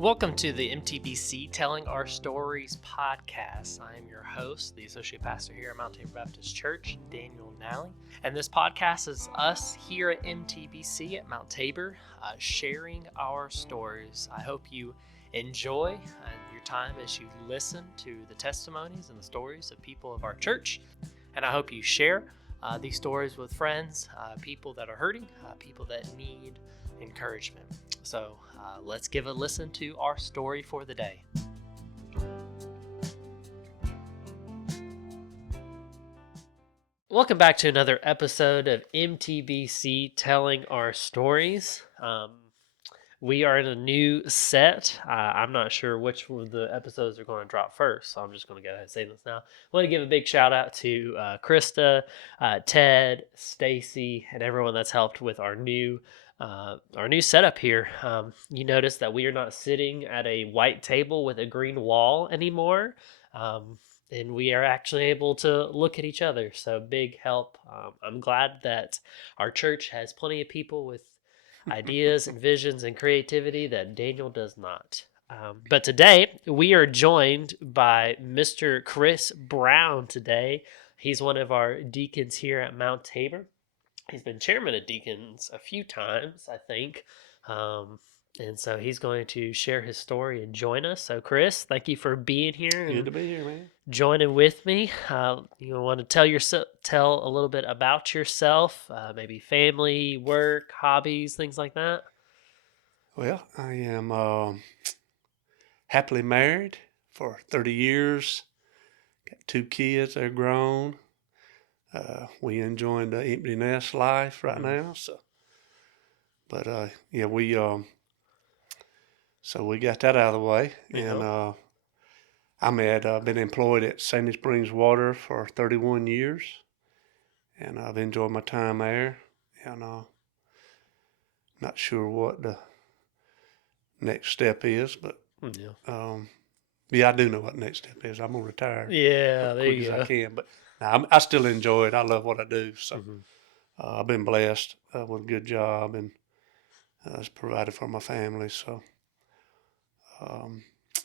Welcome to the MTBC Telling Our Stories podcast. I am your host, the Associate Pastor here at Mount Tabor Baptist Church, Daniel Nally. And this podcast is us here at MTBC at Mount Tabor sharing our stories. I hope you enjoy your time as you listen to the testimonies and the stories of people of our church. And I hope you share these stories with friends, people that are hurting, people that need encouragement. So let's give a listen to our story for the day. Welcome back to another episode of MTBC Telling Our Stories. We are in a new set. I'm not sure which of the episodes are going to drop first, so I'm just going to go ahead and say this now. I want to give a big shout out to Krista, Ted, Stacy, and everyone that's helped with our new setup here. You notice that we are not sitting at a white table with a green wall anymore, and we are actually able to look at each other. So big help. I'm glad that our church has plenty of people with ideas and visions and creativity that Daniel does not. But today we are joined by Mr. Chris Brown today. He's one of our deacons here at Mount Tabor. He's been chairman of deacons a few times, I think. And so he's going to share his story and join us. So Chris, thank you for being here. Good to be here, man. Joining with me. You want to tell a little bit about yourself, maybe family, work, hobbies, things like that? Well, I am happily married for 30 years. Got 2 kids, they're grown. We enjoying the empty nest life right now. But so we got that out of the way. Yeah. And I've been employed at Sandy Springs Water for 31 years. And I've enjoyed my time there. And not sure what the next step is, but I do know what the next step is. I'm gonna retire. Yeah, there quick you as go. I can, but I still enjoy it. I love what I do. So I've been blessed with a good job, and it's provided for my family. So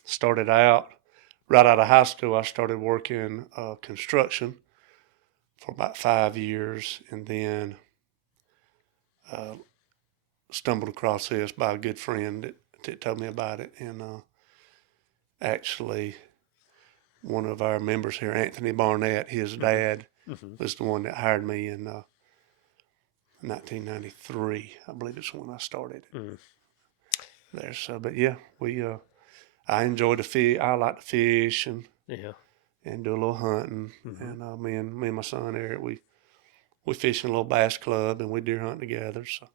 started out right out of high school. I started working construction for about 5 years, and then stumbled across this by a good friend that told me about it, and actually one of our members here, Anthony Barnett, his dad was the one that hired me in 1993. I believe it's when I started there. So, but yeah, I enjoy the fish. I like to fish and do a little hunting. And me and my son Eric, we fish in a little bass club and we deer hunt together. So.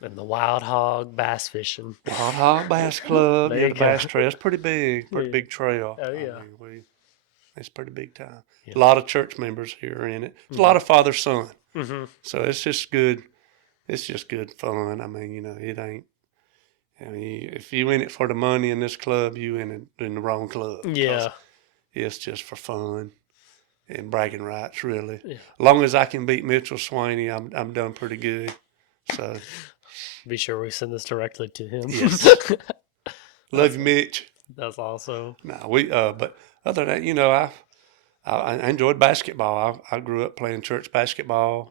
And the Wild Hog bass fishing. Wild Hog Bass Club. There Yeah, you the go. Bass Trail. It's pretty big trail. Oh, yeah. I mean, it's pretty big time. Yeah. A lot of church members here are in it. There's a lot of father-son. So it's just good. It's just good fun. I mean, it ain't. I mean, if you in it for the money in this club, you in the wrong club. Yeah. It's just for fun and bragging rights, really. Yeah. As long as I can beat Mitchell Swaney, I'm done pretty good. So. Be sure we send this directly to him. Yes. Love you, Mitch. That's awesome. No, but other than that, I enjoyed basketball. I grew up playing church basketball.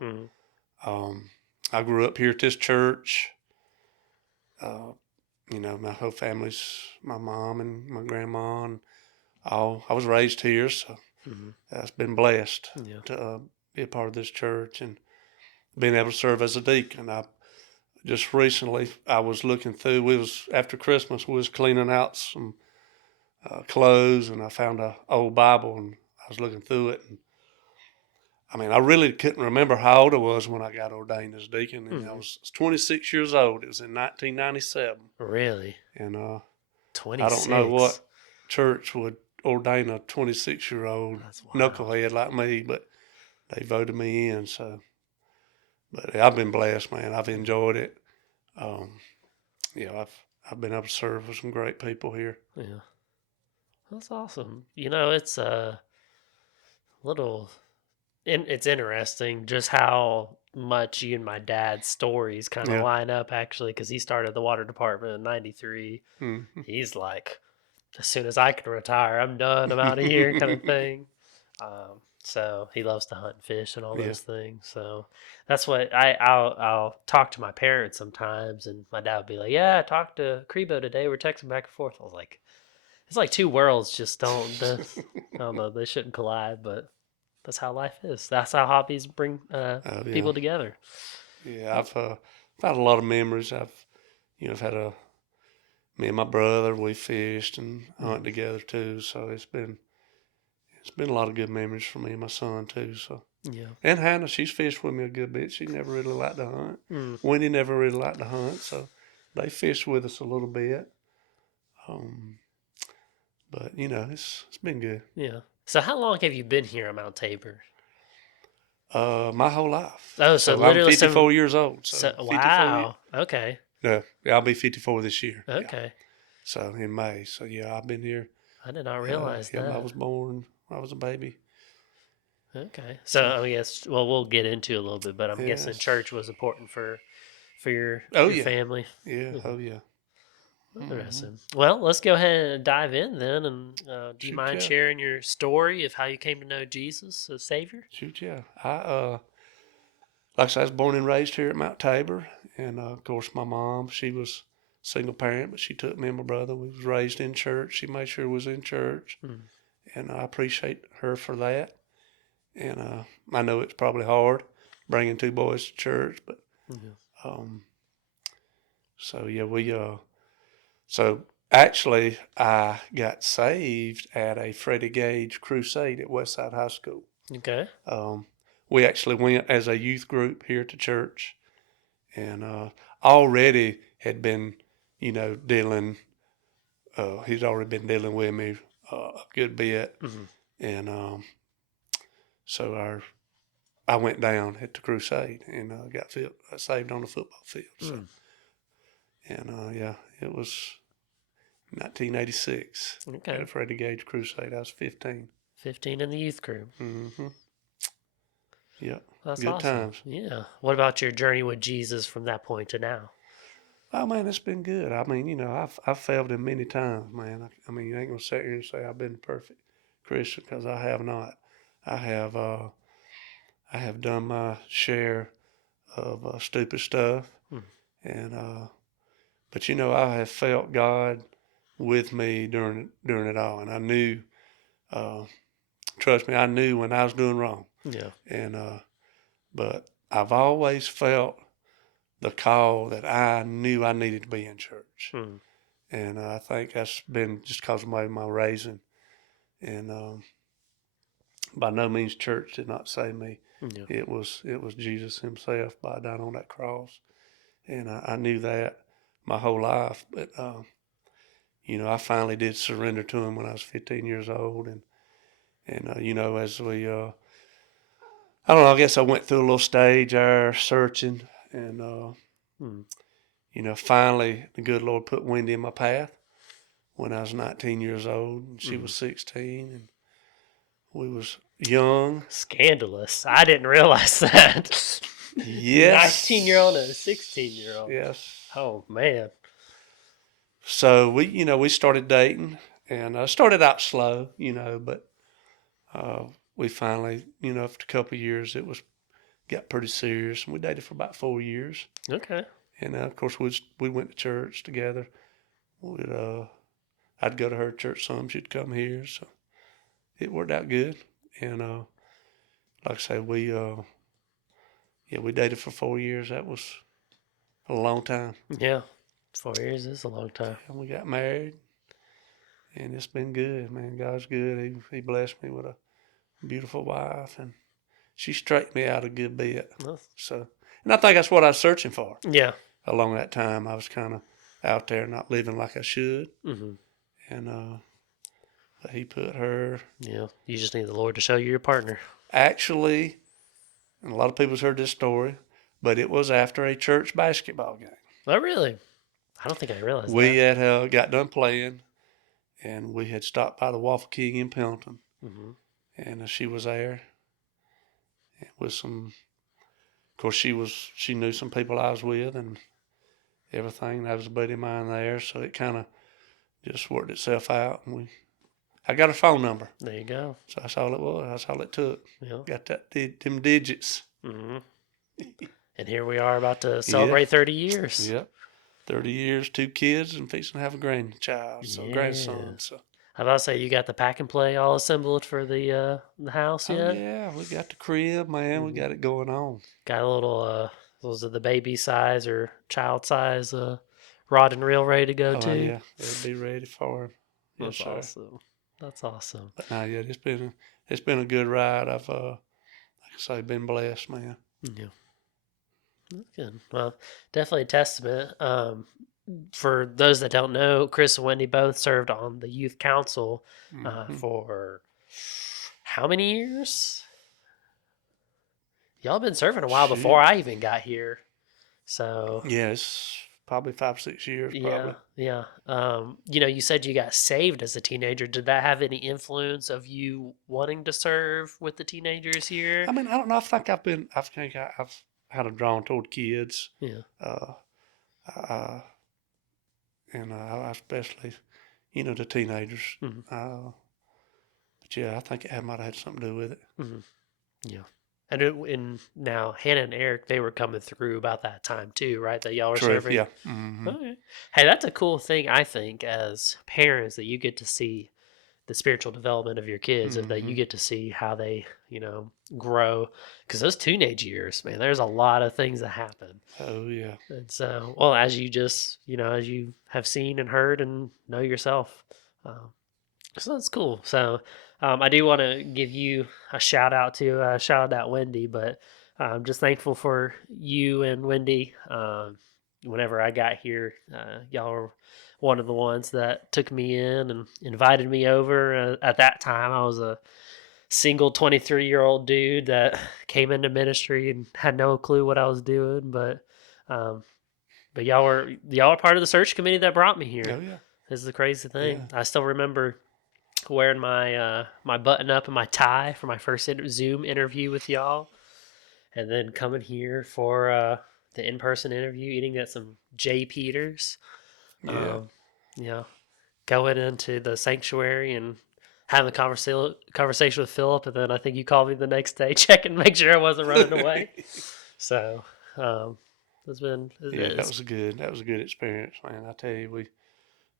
I grew up here at this church. My whole family's, my mom and my grandma and all. I was raised here, so I've been blessed to be a part of this church and being able to serve as a deacon. Just recently, I was looking through. After Christmas, we was cleaning out some clothes, and I found an old Bible, and I was looking through it. And I mean, I really couldn't remember how old I was when I got ordained as deacon, and I was 26 years old. It was in 1997. Really? And 26. I don't know what church would ordain a 26-year-old knucklehead like me, but they voted me in, so. But I've been blessed, man. I've enjoyed it. I've been able to serve with some great people here. Yeah, that's awesome. It's a little. It's interesting just how much you and my dad's stories kind of Yeah. line up, actually, because he started the water department in '93. Mm-hmm. He's like, as soon as I can retire, I'm done. I'm out of here, kind of thing. So he loves to hunt and fish and all Yeah. those things. So that's what I'll talk to my parents sometimes, and my dad will be like, "Yeah, I talked to Crebo today. We're texting back and forth." I was like, "It's like two worlds just don't." I don't know. They shouldn't collide, but that's how life is. That's how hobbies bring Oh yeah. people together. Yeah. I've had a lot of memories. I've had me and my brother, we fished and hunted Mm. together too. So it's been a lot of good memories for me and my son too. So Yeah. and Hannah, she's fished with me a good bit. She never really liked to hunt. Mm. Wendy never really liked to hunt, so they fished with us a little bit. Um, but it's been good. Yeah. So how long have you been here at Mount Tabor? My whole life. Oh, so So I'm literally some. 54 years old. So So 54 years. wow. Okay. No, yeah, I'll be 54 this year. Yeah. Okay. So in May. So yeah, I've been here. I did not realize Yeah, I that. was born. I was a baby. Okay. So So I guess we'll get into it a little bit, but I'm guessing yes. church was important for Oh your yeah. family. Yeah. Mhm. Oh yeah. Hmm. Interesting. Well, let's go ahead and dive in then. And do you Shoot mind yeah. sharing your story of how you came to know Jesus as Savior? Shoot yeah. Like I said, I was born and raised here at Mount Tabor, and of course my mom, she was single parent, but she took me and my brother. We was raised in church. She made sure we was in church, Mm. and I appreciate her for that. And I know it's probably hard bringing two boys to church, but Yeah. um, so yeah, so actually I got saved at a Freddie Gage crusade at Westside High School. Okay. Um, we actually went as a youth group here to church, and already had been, dealing. He's already been dealing with me a good bit, Hmm. and so I went down at the crusade and got saved on the football field. So, Mm. and yeah, it was 1986 at Okay. a Freddie Gage crusade. I was 15. 15 in the youth group. Mm-hmm. Yep. That's Good awesome. times. Yeah. What about your journey with Jesus from that point to now? Oh man, it's been good. I mean, I've failed him many times, man. I mean, you ain't gonna sit here and say I've been a perfect Christian because I have not. I have I have done my share of stupid stuff, Mm. and but I have felt God with me during it all, and I knew. Uh, Trust me, I knew when I was doing wrong, Yeah. and but I've always felt the call that I knew I needed to be in church. Mm. And I think that's been just because of my raising. And by no means church did not save me. Yeah. It was Jesus Himself by dying on that cross, and I knew that my whole life. But I finally did surrender to Him when I was 15 years old, and as we I don't know, I guess I went through a little stage there searching, and Mm. finally the good Lord put Wendy in my path when I was 19 years old, and she Mm. was 16, and we was young. Scandalous. I didn't realize that. Yes. 19-year-old and a 16-year-old. Yes. Oh, man. So we started dating, and started out slow, but we finally, after a couple of years, got pretty serious, and we dated for about 4 years. Okay. And of course, we went to church together. We'd, I'd go to her church some, she'd come here, so it worked out good. And like I say, we dated for 4 years. That was a long time. Yeah. 4 years is a long time. And we got married, and it's been good, man. God's good. He blessed me with a beautiful wife, and she straightened me out a good bit. So, and I think that's what I was searching for. Yeah. Along that time, I was kind of out there not living like I should, Mm-hmm. and but He put her. Yeah. You just need the Lord to show you your partner. Actually, and a lot of people's heard this story, but it was after a church basketball game. Oh, really? I don't think I realized We that. had got done playing, and we had stopped by the Waffle King in Pendleton, Mm-hmm. and she was there with some course, she knew some people I was with and everything. That was a buddy of mine there, so it kind of just worked itself out. And I got her phone number. There you go. So that's all it was. That's all it took. Yeah. Got them digits. Mm-hmm. And here we are about to celebrate 30 years. Yep. 30 years, 2 kids, and fixing to have a grandchild, grandson. So I was about to say, you got the pack and play all assembled for the house yet? Yeah, we got the crib, man. We got it going on. Got a little, was it the baby size or child size rod and reel ready to go too? Yeah, it'll be ready for him. Yes, That's awesome. That's awesome. But no, yeah, it's been a good ride. I've like I say, been blessed, man. Yeah. That's good. Well, definitely a testament. For those that don't know, Chris and Wendy both served on the youth council for how many years? Y'all been serving a while before I even got here. So yeah, it's probably 5 or 6 years. Probably. Yeah. You said you got saved as a teenager. Did that have any influence of you wanting to serve with the teenagers here? I mean, I don't know. I think I've had a drawn toward kids. Yeah. And especially, the teenagers. Mm-hmm. But yeah, I think it might have had something to do with it. Mm-hmm. Yeah. And now Hannah and Eric, they were coming through about that time too, right? That y'all were serving. Yeah. Mm-hmm. Okay. Hey, that's a cool thing, I think, as parents, that you get to see the spiritual development of your kids, and that you get to see how they, grow. Because those teenage years, man, there's a lot of things that happen. Oh yeah. And so, well, as you just, as you have seen and heard and know yourself, so that's cool. So I do want to give you a shout out Wendy, but I'm just thankful for you and Wendy. Whenever I got here, y'all were one of the ones that took me in and invited me over. At that time, I was a single 23-year-old dude that came into ministry and had no clue what I was doing. But y'all were part of the search committee that brought me here. Oh yeah. This is the crazy thing. Yeah. I still remember wearing my my button up and my tie for my first Zoom interview with y'all, and then coming here for the in-person interview, eating at some J. Peters. Yeah. Going into the sanctuary and having a conversation with Philip, and then I think you called me the next day, checking, make sure I wasn't running away. So it's been that was a good experience, man. I tell you,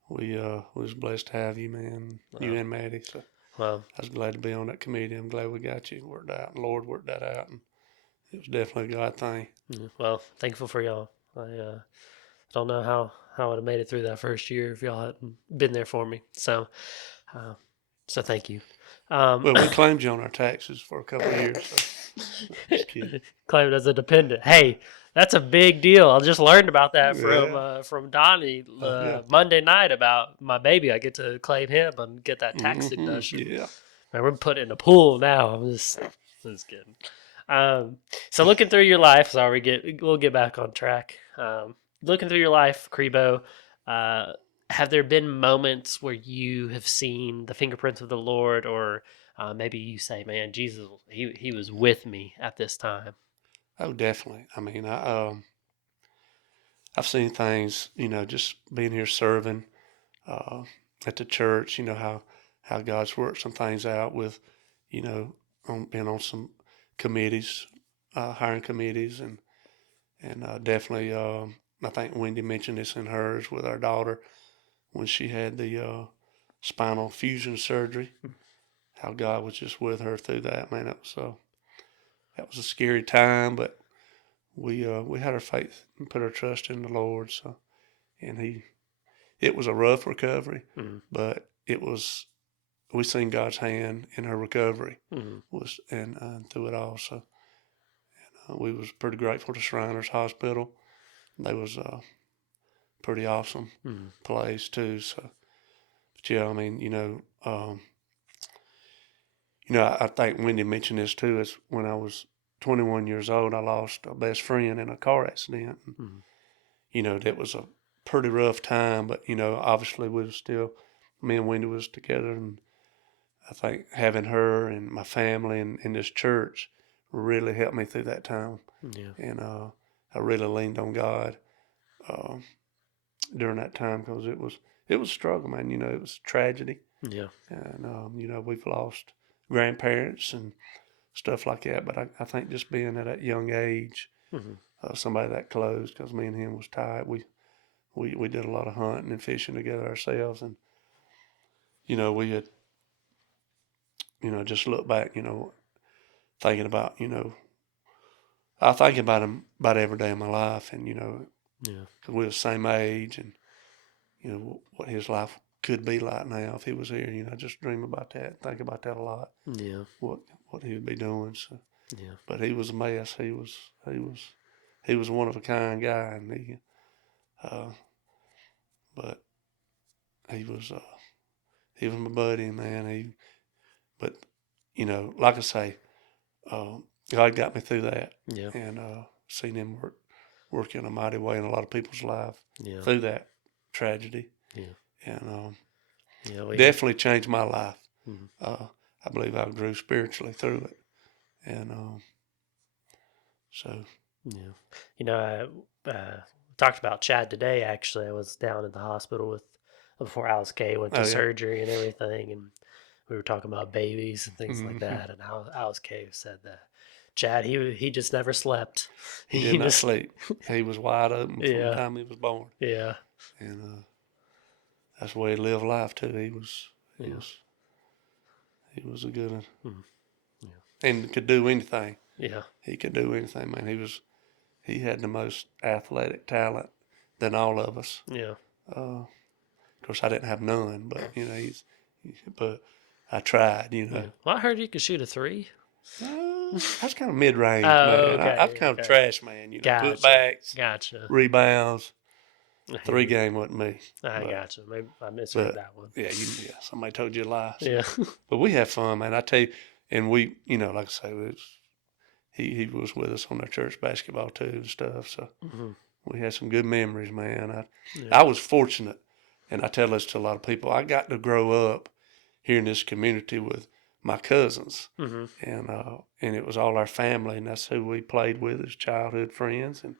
we was blessed to have you, man. Wow. You and Maddie. So I was glad to be on that committee. I'm glad we got you worked out. The Lord worked that out, and it was definitely a God thing. Well, thankful for y'all. I don't know how I would have made it through that first year if y'all hadn't been there for me. So thank you. Well, we claimed you on our taxes for a couple of years. So. Claimed as a dependent. Hey, that's a big deal. I just learned about that from Donnie Monday night about my baby. I get to claim him and get that tax deduction. Yeah. Man, we're put in a pool now. I'm just kidding. So looking through your life, we'll get back on track. Looking through your life, Crebo, have there been moments where you have seen the fingerprints of the Lord, or maybe you say, man, Jesus, he was with me at this time? Oh, definitely. I mean, I've seen things, just being here serving at the church, how God's worked some things out with, being on some committees, hiring committees, and definitely, I think Wendy mentioned this in hers with our daughter when she had the spinal fusion surgery, how God was just with her through that. Man, that was a scary time, but we had our faith and put our trust in the Lord. So, and it was a rough recovery, but we seen God's hand in her recovery and through it all. So, we was pretty grateful to Shriners Hospital. They was a pretty awesome place too. So, but yeah, I mean, I think Wendy mentioned this too. Is when I was 21 years old, I lost a best friend in a car accident. And, that was a pretty rough time, but, obviously me and Wendy was together, and I think having her and my family and this church really helped me through that time. Yeah. And I really leaned on God during that time because it was a struggle, man. It was tragedy. Yeah. And, we've lost grandparents and stuff like that. But I think just being at that young age, somebody that close, because me and him was tight. We did a lot of hunting and fishing together ourselves. And, we had, just look back, thinking about, I think about him about every day of my life. And, Yeah. because we were the same age and, what his life could be like now if he was here. I just dream about that, think about that a lot. Yeah. What he would be doing. So, Yeah. but he was a mess. He was one of a kind guy, and but he was my buddy, man. But like I say, God got me through that, Yeah. and seen him work in a mighty way in a lot of people's life Yeah. through that tragedy. Yeah. And Yeah. definitely changed my life. Mm-hmm. I believe I grew spiritually through it, and so Yeah. I talked about Chad today. Actually, I was down in the hospital before Alice K went to surgery and everything, and we were talking about babies and things like that. And Alice K said that Chad, he just never slept. He did not sleep. He was wide open from the time he was born. Yeah. And that's the way he lived life too. He was a good one. Mm-hmm. Yeah. And could do anything. Yeah. He could do anything, man. He had the most athletic talent than all of us. Yeah. Of course, I didn't have none, but but I tried. Yeah. Well, I heard you could shoot a 3. That's kind of mid-range, man. Okay, I was kind of trash, man. Gotcha. Putbacks, Gotcha. rebounds. 3 game wasn't me. I gotcha. Maybe I misread that one. Yeah, somebody told you a lie. So. Yeah. But we had fun, man. I tell you, and we, like I say, he was with us on our church basketball too and stuff. So we had some good memories, man. I was fortunate, and I tell this to a lot of people. I got to grow up here in this community with my cousins, and it was all our family, and that's who we played with as childhood friends, and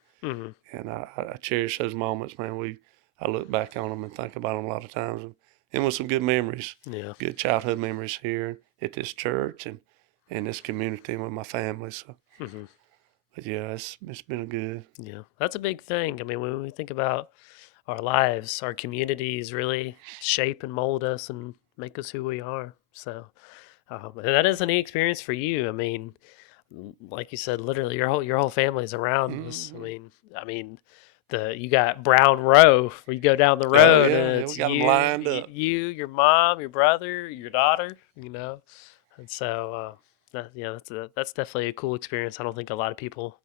I cherish those moments, man. I look back on them and think about them a lot of times, and with some good memories, good childhood memories here at this church and in this community and with my family. So, but yeah, it's been a good. Yeah, that's a big thing. I mean, when we think about our lives, our communities really shape and mold us and make us who we are. So, and that is a neat experience for you. I mean, like you said, literally your whole family's around us. I mean, you got Brown Row where you go down the road and it's we got them lined up. You, your mom, your brother, your daughter. And so that's definitely a cool experience. I don't think a lot of people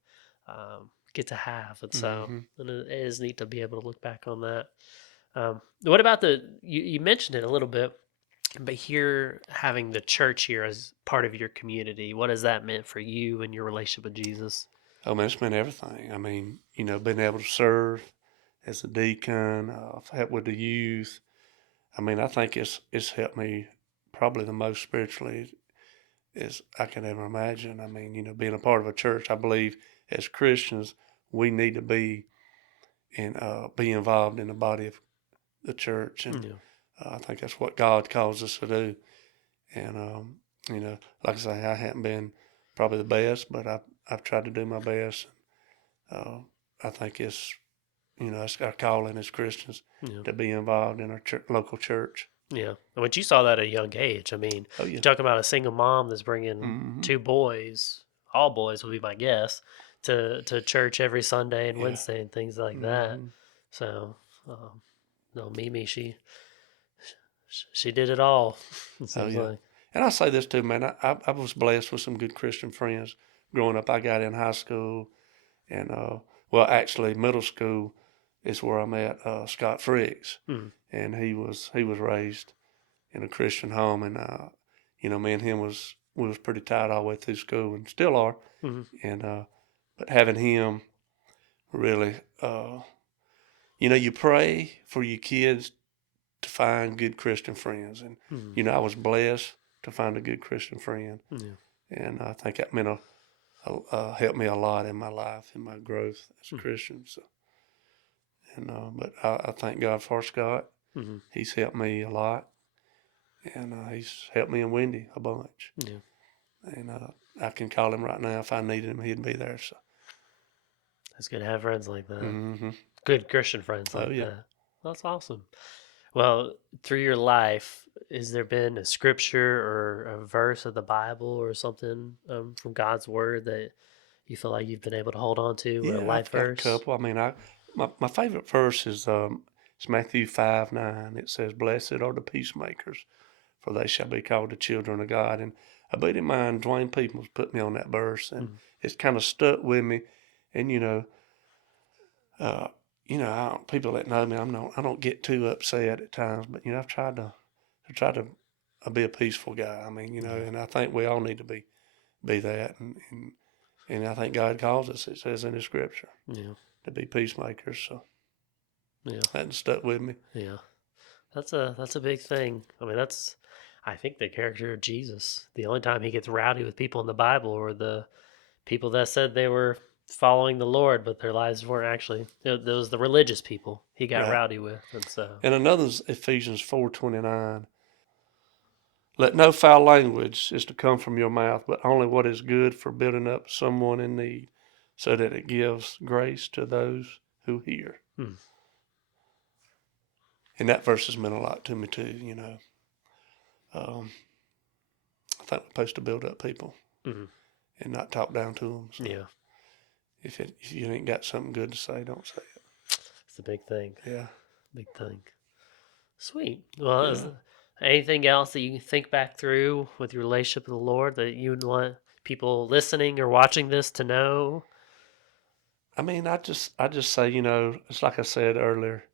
get to have, and so and it is neat to be able to look back on that. What about you mentioned it a little bit, but here having the church here as part of your community, what has that meant for you and your relationship with Jesus? Oh man, it's meant everything. I mean, being able to serve as a deacon, help with the youth. I mean, I think it's helped me probably the most spiritually as I can ever imagine. I mean, being a part of a church, I believe as Christians we need to be involved in the body of the church, and I think that's what God calls us to do. And like I say, I haven't been probably the best, but I've tried to do my best. I think it's our calling as Christians to be involved in our local church. Yeah, but you saw that at a young age. I mean, you're talking about a single mom that's bringing 2 boys, all boys would be my guess, to church every Sunday and Wednesday and things like that. So, Mimi, she did it all. Like. And I say this too, man. I was blessed with some good Christian friends growing up. I got in high school, and actually middle school is where I met Scott Friggs, and he was raised in a Christian home, and me and him we was pretty tight all the way through school, and still are. And but having him really, you pray for your kids to find good Christian friends, and I was blessed to find a good Christian friend, and I think that meant helped me a lot in my life, in my growth as a Christian. So, and but I thank God for Scott. Mm-hmm. He's helped me a lot, and he's helped me and Wendy a bunch. Yeah. And I can call him right now if I needed him; he'd be there. So it's good to have friends like that. mm-hmm. Good Christian friends like that. That's awesome. Well, through your life, has there been a scripture or a verse of the Bible or something from God's Word that you feel like you've been able to hold on to, or a life I've got verse? a couple. I mean, my favorite verse is it's Matthew 5:9. It says, "Blessed are the peacemakers, for they shall be called the children of God." And a buddy of mine, Dwayne Peoples, put me on that verse, and it's kind of stuck with me. And people that know me, I don't get too upset at times, but I've tried to be a peaceful guy. I mean, and I think we all need to be that, and I think God calls us. It says in the Scripture, to be peacemakers. So that stuck with me. Yeah, that's a big thing. I mean, I think the character of Jesus. The only time he gets rowdy with people in the Bible were the people that said they were following the Lord, but their lives weren't actually. It was the religious people he got rowdy with, and so. And another's Ephesians 4:29. Let no foul language is to come from your mouth, but only what is good for building up someone in need, so that it gives grace to those who hear. And that verse has meant a lot to me too. I think we're supposed to build up people and not talk down to them. So if you ain't got something good to say, don't say it. It's a big thing. Yeah. Big thing. Sweet. Well, is anything else that you can think back through with your relationship with the Lord that you would want people listening or watching this to know? I mean, I just say, it's like I said earlier.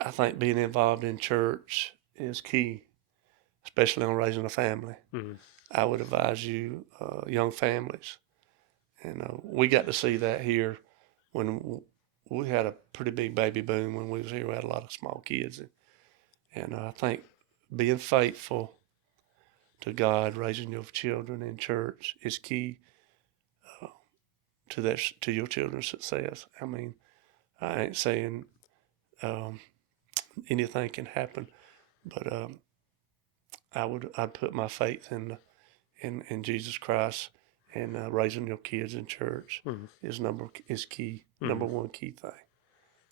I think being involved in church is key, especially on raising a family. I would advise you, young families. And we got to see that here when we had a pretty big baby boom when we was here. We had a lot of small kids. And I think being faithful to God, raising your children in church is key to your children's success. I mean, I ain't saying anything can happen, but I'd put my faith in Jesus Christ, and raising your kids in church is key. Number one key thing.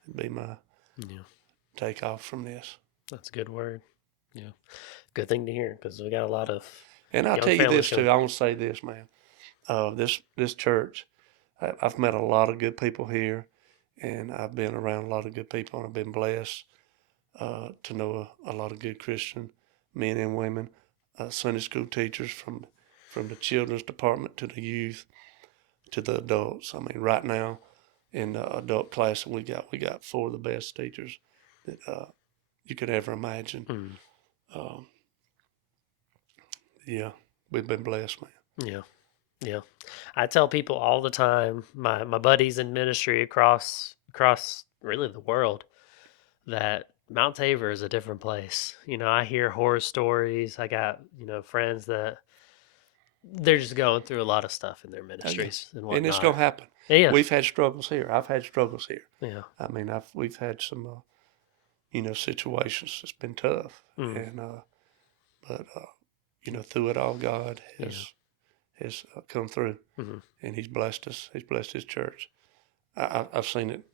It'd be my take off from this. That's a good word. Yeah, good thing to hear, because we got a lot of. And I'll tell you this too. I want to say this, man. This church, I've met a lot of good people here, and I've been around a lot of good people, and I've been blessed to know a lot of good Christian men and women, Sunday school teachers from the children's department to the youth to the adults. I mean, right now in the adult class we got four of the best teachers that you could ever imagine. Yeah, we've been blessed, man. Yeah. I tell people all the time, my buddies in ministry across really the world, that Mount Tabor is a different place. I hear horror stories. I got, friends that they're just going through a lot of stuff in their ministries and whatnot. And it's going to happen. Yeah. We've had struggles here. I've had struggles here. Yeah. I mean, we've had some, situations. It's been tough. And, but through it all, God has come through, and He's blessed us. He's blessed His church. I've seen it.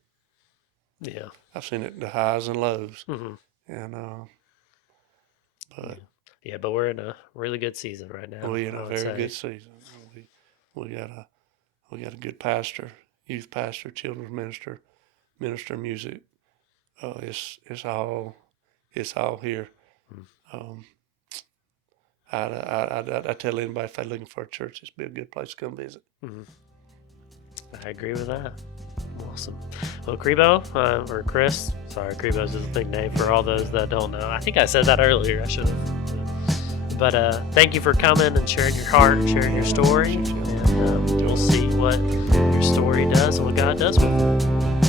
Yeah, I've seen it, the highs and lows, and but we're in a really good season right now. We're in a very good season. We got a good pastor, youth pastor, children's minister of music. It's all here. I tell anybody if they're looking for a church, it's be a good place to come visit. I agree with that. Awesome. Well, Crebo, or Chris, sorry, Crebo's is a big name for all those that don't know. I think I said that earlier. I should have. But thank you for coming and sharing your heart, sharing your story. And we'll see what your story does and what God does with it.